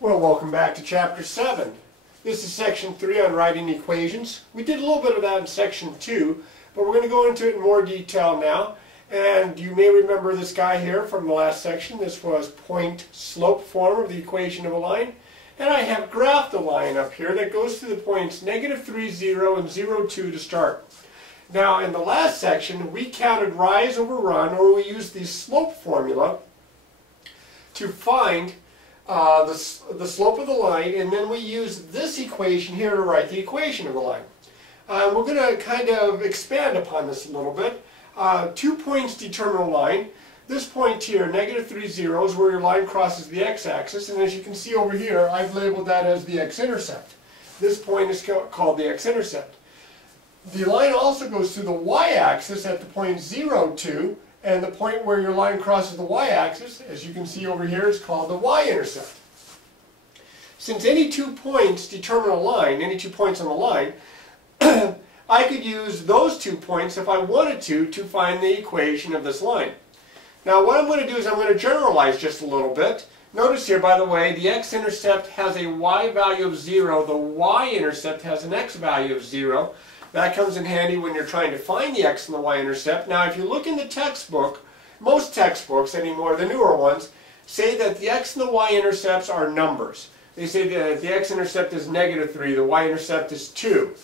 Well, welcome back to Chapter 7. This is Section 3 on writing equations. We did a little bit of that in Section 2, but we're going to go into it in more detail now. And you may remember this guy here from the last section. This was point-slope form of the equation of a line. And I have graphed a line up here that goes through the points -3, 0, and 0, 2 to start. Now, in the last section, we counted rise over run, or we used the slope formula to find the slope of the line, and then we use this equation here to write the equation of the line. We're going to kind of expand upon this a little bit. 2 points determine a line. This point here, -3, 0, is where your line crosses the x-axis, and as you can see over here, I've labeled that as the x-intercept. This point is called the x-intercept. The line also goes through the y-axis at the point 0, 2, and the point where your line crosses the y-axis, as you can see over here, is called the y-intercept. Since any 2 points determine a line, any 2 points on the line, I could use those 2 points if I wanted to find the equation of this line. Now what I'm going to do is I'm going to generalize just a little bit. Notice here, by the way, the x-intercept has a y value of 0, the y-intercept has an x value of 0. That comes in handy when you're trying to find the x and the y-intercept. Now if you look in the textbook, most textbooks anymore, the newer ones, say that the x and the y-intercepts are numbers. They say that the x-intercept is -3, the y-intercept is 2.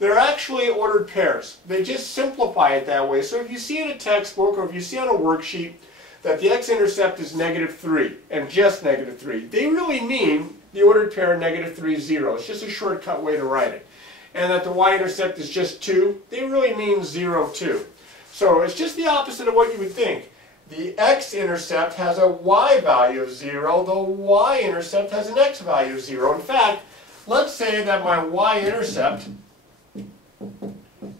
They're actually ordered pairs. They just simplify it that way. So if you see in a textbook or if you see on a worksheet that the x-intercept is -3 and just -3, they really mean the ordered pair -3, 0. It's just a shortcut way to write it. And that the y-intercept is just 2, they really mean 0, 2. So it's just the opposite of what you would think. The x-intercept has a y value of 0, the y-intercept has an x value of 0. In fact, let's say that my y-intercept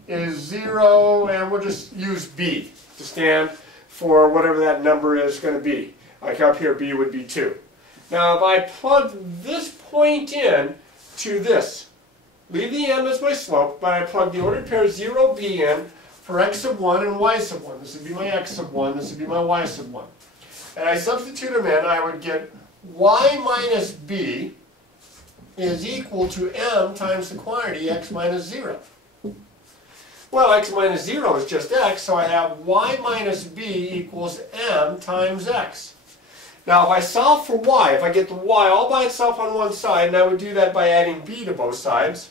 is 0, and we'll just use b to stand for whatever that number is going to be. Like up here, b would be 2. Now if I plug this point in to this, leave the m as my slope, but I plug the ordered pair 0, b in for x sub 1 and y sub 1. This would be my x sub 1, this would be my y sub 1. And I substitute them in, I would get y minus b is equal to m times the quantity x minus 0. Well, x minus 0 is just x, so I have y minus b equals m times x. Now if I solve for y, if I get the y all by itself on one side, and I would do that by adding b to both sides,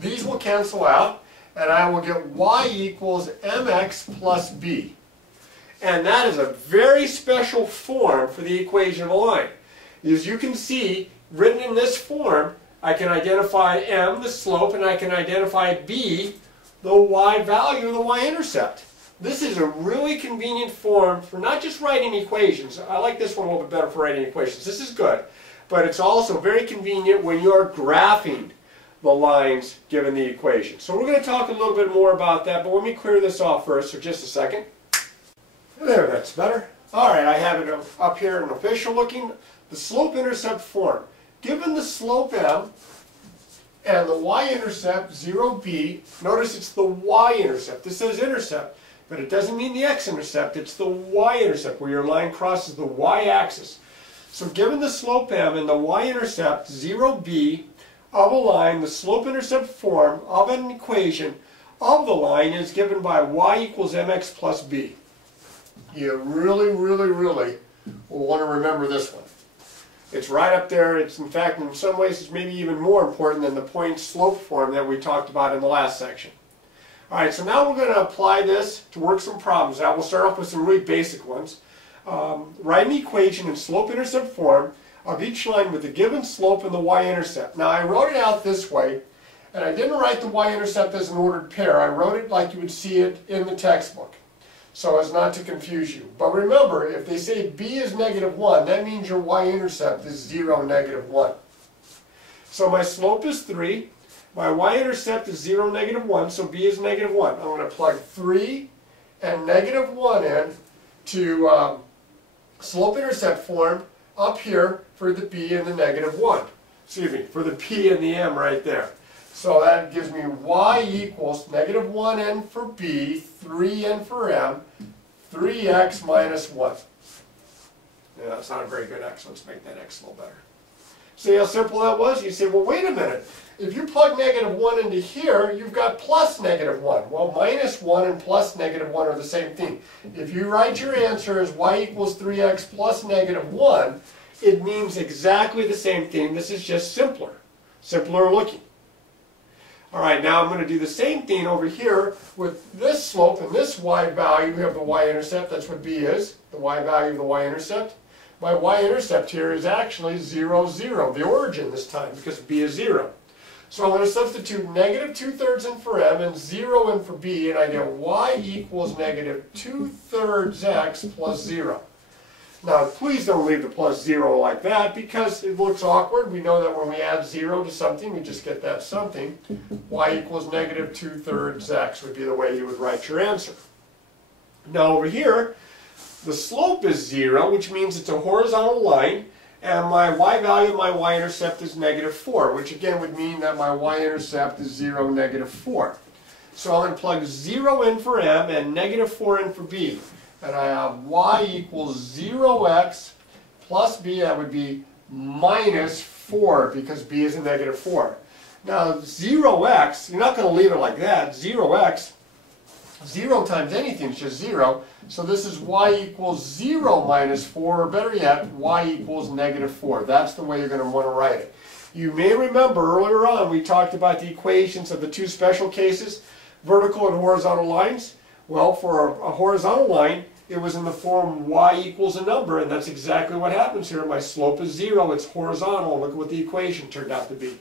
these will cancel out, and I will get y equals mx plus b. And that is a very special form for the equation of a line. As you can see, written in this form, I can identify m, the slope, and I can identify b, the y value of the y-intercept. This is a really convenient form for not just writing equations. I like this one a little bit better for writing equations. This is good. But it's also very convenient when you're graphing the lines given the equation. So we're going to talk a little bit more about that, but let me clear this off first for just a second. There, that's better. Alright, I have it up here in official looking. The slope-intercept form. Given the slope m and the y-intercept 0b, notice it's the y-intercept. This says intercept, but it doesn't mean the x-intercept. It's the y-intercept where your line crosses the y-axis. So given the slope m and the y-intercept 0b of a line, the slope-intercept form of an equation of the line is given by y equals mx plus b. You really will want to remember this one. It's right up there. It's, in fact, in some ways, it's maybe even more important than the point-slope form that we talked about in the last section. Alright, so now we're going to apply this to work some problems out. We'll start off with some really basic ones. Write an equation in slope-intercept form of each line with the given slope and the y-intercept. Now, I wrote it out this way, and I didn't write the y-intercept as an ordered pair. I wrote it like you would see it in the textbook, so as not to confuse you. But remember, if they say b is -1, that means your y-intercept is 0, -1. So my slope is 3, my y-intercept is 0, -1, so b is -1. I'm going to plug 3 and -1 in to slope-intercept form up here for the b and the -1. Excuse me, for the p and the m right there. So that gives me y equals -1n for b, 3n for m, 3x minus 1. Yeah, that's not a very good x. Let's make that x a little better. See how simple that was? You say, well, wait a minute. If you plug negative 1 into here, you've got plus negative 1. Well, minus 1 and plus negative 1 are the same thing. If you write your answer as y equals 3x plus negative 1, it means exactly the same thing. This is just simpler. Simpler looking. All right, now I'm going to do the same thing over here with this slope and this y value. We have the y-intercept. That's what b is, the y value of the y-intercept. My y-intercept here is actually 0, 0, the origin this time, because b is 0. So I'm going to substitute negative 2/3 in for m and 0 in for b, and I get y equals negative 2/3 x plus 0. Now, please don't leave the plus 0 like that, because it looks awkward. We know that when we add 0 to something, we just get that something. Y equals negative 2/3 x would be the way you would write your answer. Now over here, the slope is 0, which means it's a horizontal line, and my y value of my y-intercept is negative 4, which again would mean that my y-intercept is 0, negative 4. So I'm going to plug 0 in for m and negative 4 in for b. And I have y equals 0x plus b, that would be minus 4, because b is a negative 4. Now 0x, you're not going to leave it like that. 0x, 0 times anything is just 0. So this is y equals 0 minus 4, or better yet, y equals negative 4. That's the way you're going to want to write it. You may remember earlier on we talked about the equations of the two special cases, vertical and horizontal lines. Well, for a horizontal line, it was in the form y equals a number, and that's exactly what happens here. My slope is 0, it's horizontal. Look at what the equation turned out to be.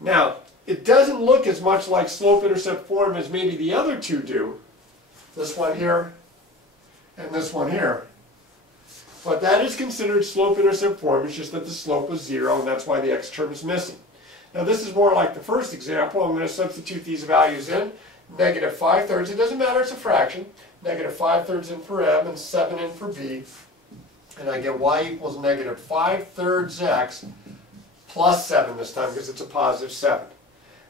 Now, it doesn't look as much like slope-intercept form as maybe the other two do. This one here and this one here. But that is considered slope-intercept form. It's just that the slope is 0, and that's why the x term is missing. Now, this is more like the first example. I'm going to substitute these values in. Negative 5/3, it doesn't matter, it's a fraction. Negative 5/3 in for m and 7 in for b. And I get y equals negative 5/3 x plus 7 this time, because it's a positive 7.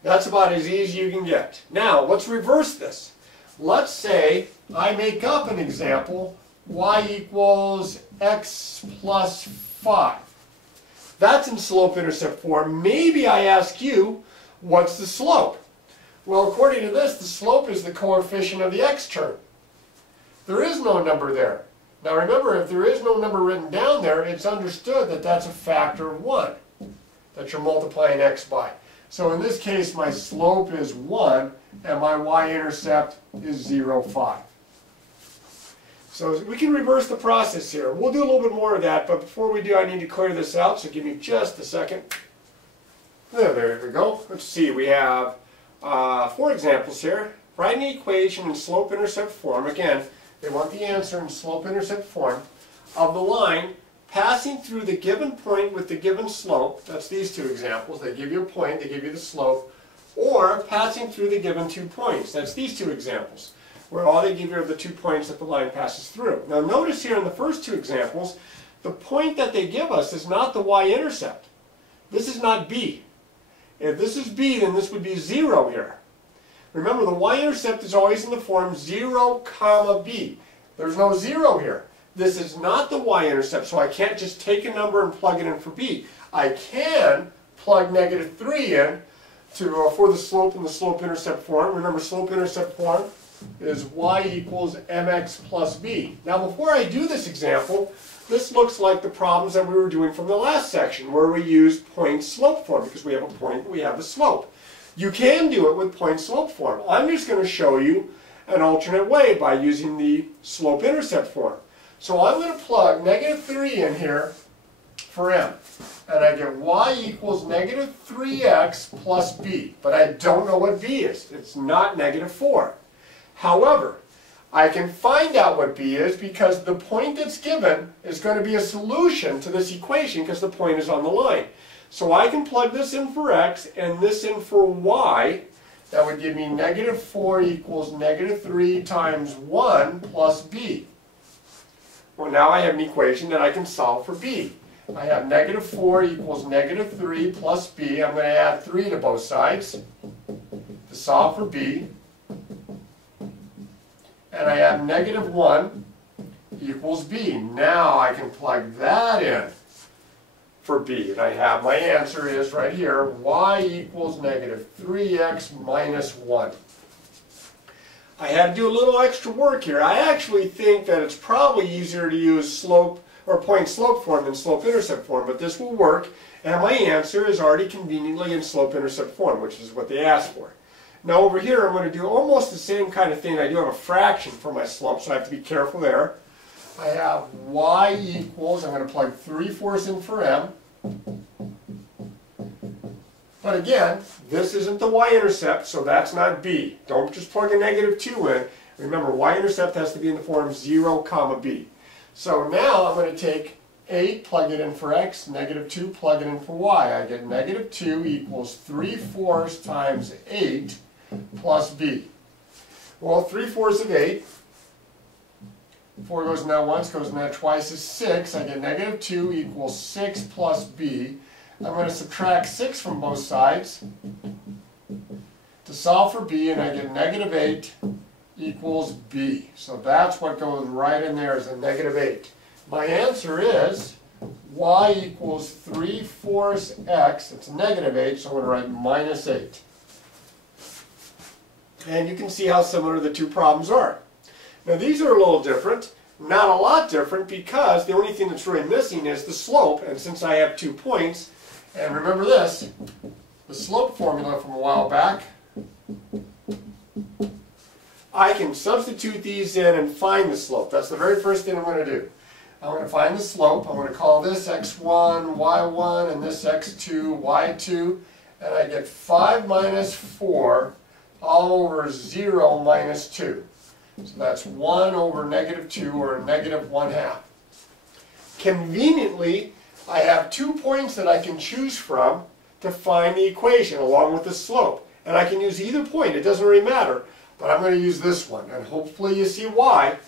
That's about as easy as you can get. Now, let's reverse this. Let's say I make up an example, y equals x plus 5. That's in slope-intercept form. Maybe I ask you, what's the slope? Well, according to this, the slope is the coefficient of the x term. There is no number there. Now remember, if there is no number written down there, it's understood that that's a factor of 1, that you're multiplying x by. So in this case, my slope is 1, and my y-intercept is 0, 5. So we can reverse the process here. We'll do a little bit more of that, but before we do, I need to clear this out, so give me just a second. There we go. Let's see, we have 4 examples here. Write an equation in slope-intercept form. Again, they want the answer in slope-intercept form of the line passing through the given point with the given slope. That's these two examples. They give you a point, they give you the slope. Or passing through the given 2 points. That's these two examples, where all they give you are the 2 points that the line passes through. Now notice here in the first 2 examples, the point that they give us is not the y-intercept. This is not b. If this is b, then this would be 0 here. Remember, the y-intercept is always in the form 0, comma b. There's no 0 here. This is not the y-intercept, so I can't just take a number and plug it in for b. I can plug negative 3 in for the slope in the slope-intercept form. Remember, slope-intercept form is y equals mx plus b. Now, before I do this example, this looks like the problems that we were doing from the last section, where we used point-slope form, because we have a point, we have a slope. You can do it with point-slope form. I'm just going to show you an alternate way by using the slope-intercept form. So I'm going to plug negative 3 in here for m. And I get y equals negative 3x plus b. But I don't know what b is. It's not negative 4. However, I can find out what b is because the point that's given is going to be a solution to this equation because the point is on the line. So I can plug this in for x and this in for y. That would give me negative 4 equals negative 3 times 1 plus b. Well, now I have an equation that I can solve for b. I have negative 4 equals negative 3 plus b. I'm going to add 3 to both sides to solve for b. and I have negative 1 equals b. Now I can plug that in for b, and I have my answer is right here, y equals negative 3x minus 1. I had to do a little extra work here. I actually think that it's probably easier to use slope or point slope form than slope-intercept form, but this will work, and my answer is already conveniently in slope-intercept form, which is what they asked for. Now over here I'm going to do almost the same kind of thing. I do have a fraction for my slope, so I have to be careful there. I have y equals, I'm going to plug 3/4 in for m. But again, this isn't the y-intercept, so that's not b. Don't just plug a negative 2 in. Remember, y-intercept has to be in the form 0, comma b. So now I'm going to take 8, plug it in for x, negative 2, plug it in for y. I get negative 2 equals 3/4 times 8 plus b. Well, 3/4 of 8, 4 goes in that once, goes in that twice is 6. I get negative 2 equals 6 plus b. I'm going to subtract 6 from both sides to solve for b, and I get negative 8 equals b. So that's what goes right in there is a negative 8. My answer is y equals 3/4 x. It's negative 8, so I'm going to write minus 8. And you can see how similar the two problems are. Now these are a little different. Not a lot different, because the only thing that's really missing is the slope, and since I have 2 points, and remember this, the slope formula from a while back, I can substitute these in and find the slope. That's the very first thing I'm going to do. I'm going to find the slope. I'm going to call this x1, y1, and this x2, y2, and I get 5 minus 4 all over 0 minus 2. So that's 1 over negative 2, or negative 1/2. Conveniently, I have 2 points that I can choose from to find the equation along with the slope. And I can use either point, it doesn't really matter. But I'm going to use this one, and hopefully you see why.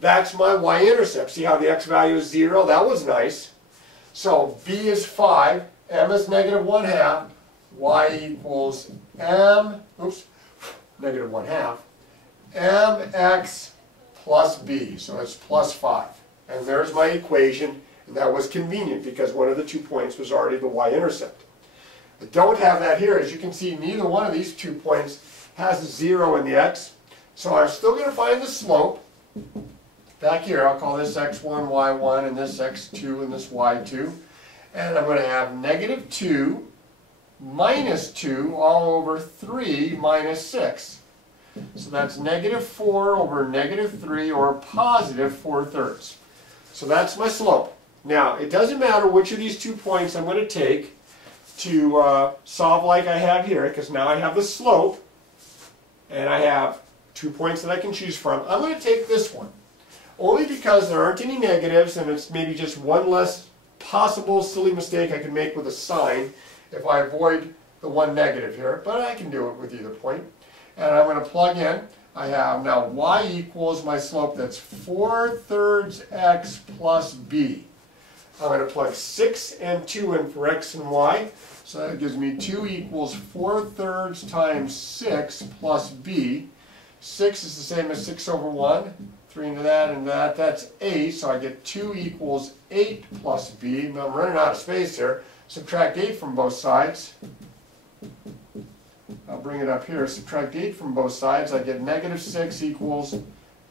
That's my y-intercept. See how the x value is 0? That was nice. So b is 5, m is negative 1/2, y equals m, oops, negative 1/2, mx plus b. So it's plus 5. And there's my equation, and that was convenient because one of the 2 points was already the y-intercept. I don't have that here. As you can see, neither one of these 2 points has a 0 in the x. So I'm still going to find the slope. Back here, I'll call this x1, y1, and this x2, and this y2. And I'm going to have negative 2 minus 2 all over 3 minus 6. So that's negative 4 over negative 3, or positive 4/3. So that's my slope. Now, it doesn't matter which of these 2 points I'm going to take to solve like I have here, because now I have the slope, and I have 2 points that I can choose from. I'm going to take this one, only because there aren't any negatives, and it's maybe just one less possible silly mistake I can make with a sign if I avoid the one negative here, but I can do it with either point. And I'm going to plug in. I have now y equals my slope, that's 4/3 x plus b. I'm going to plug 6 and 2 in for x and y. So that gives me 2 equals 4/3 times 6 plus b. 6 is the same as 6 over 1. 3 into that and that. That's 8. So I get 2 equals 8 plus b. Now I'm running out of space here. Subtract 8 from both sides. I'll bring it up here. Subtract 8 from both sides. I get negative 6 equals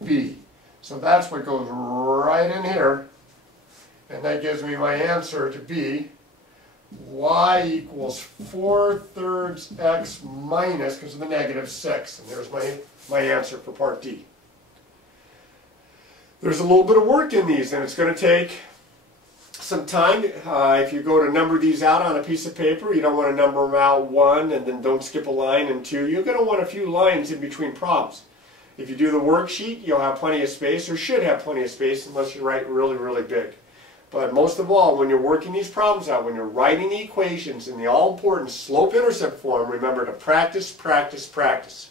b. So that's what goes right in here. And that gives me my answer to be y equals 4/3 x minus, because of the negative 6. And there's my answer for part D. There's a little bit of work in these, and it's going to take some time. If you go to number these out on a piece of paper, you don't want to number them out 1 and then don't skip a line, and 2. You're going to want a few lines in between problems. If you do the worksheet, you'll have plenty of space, or should have plenty of space, unless you write really, really big. But most of all, when you're working these problems out, when you're writing the equations in the all-important slope-intercept form, remember to practice, practice, practice.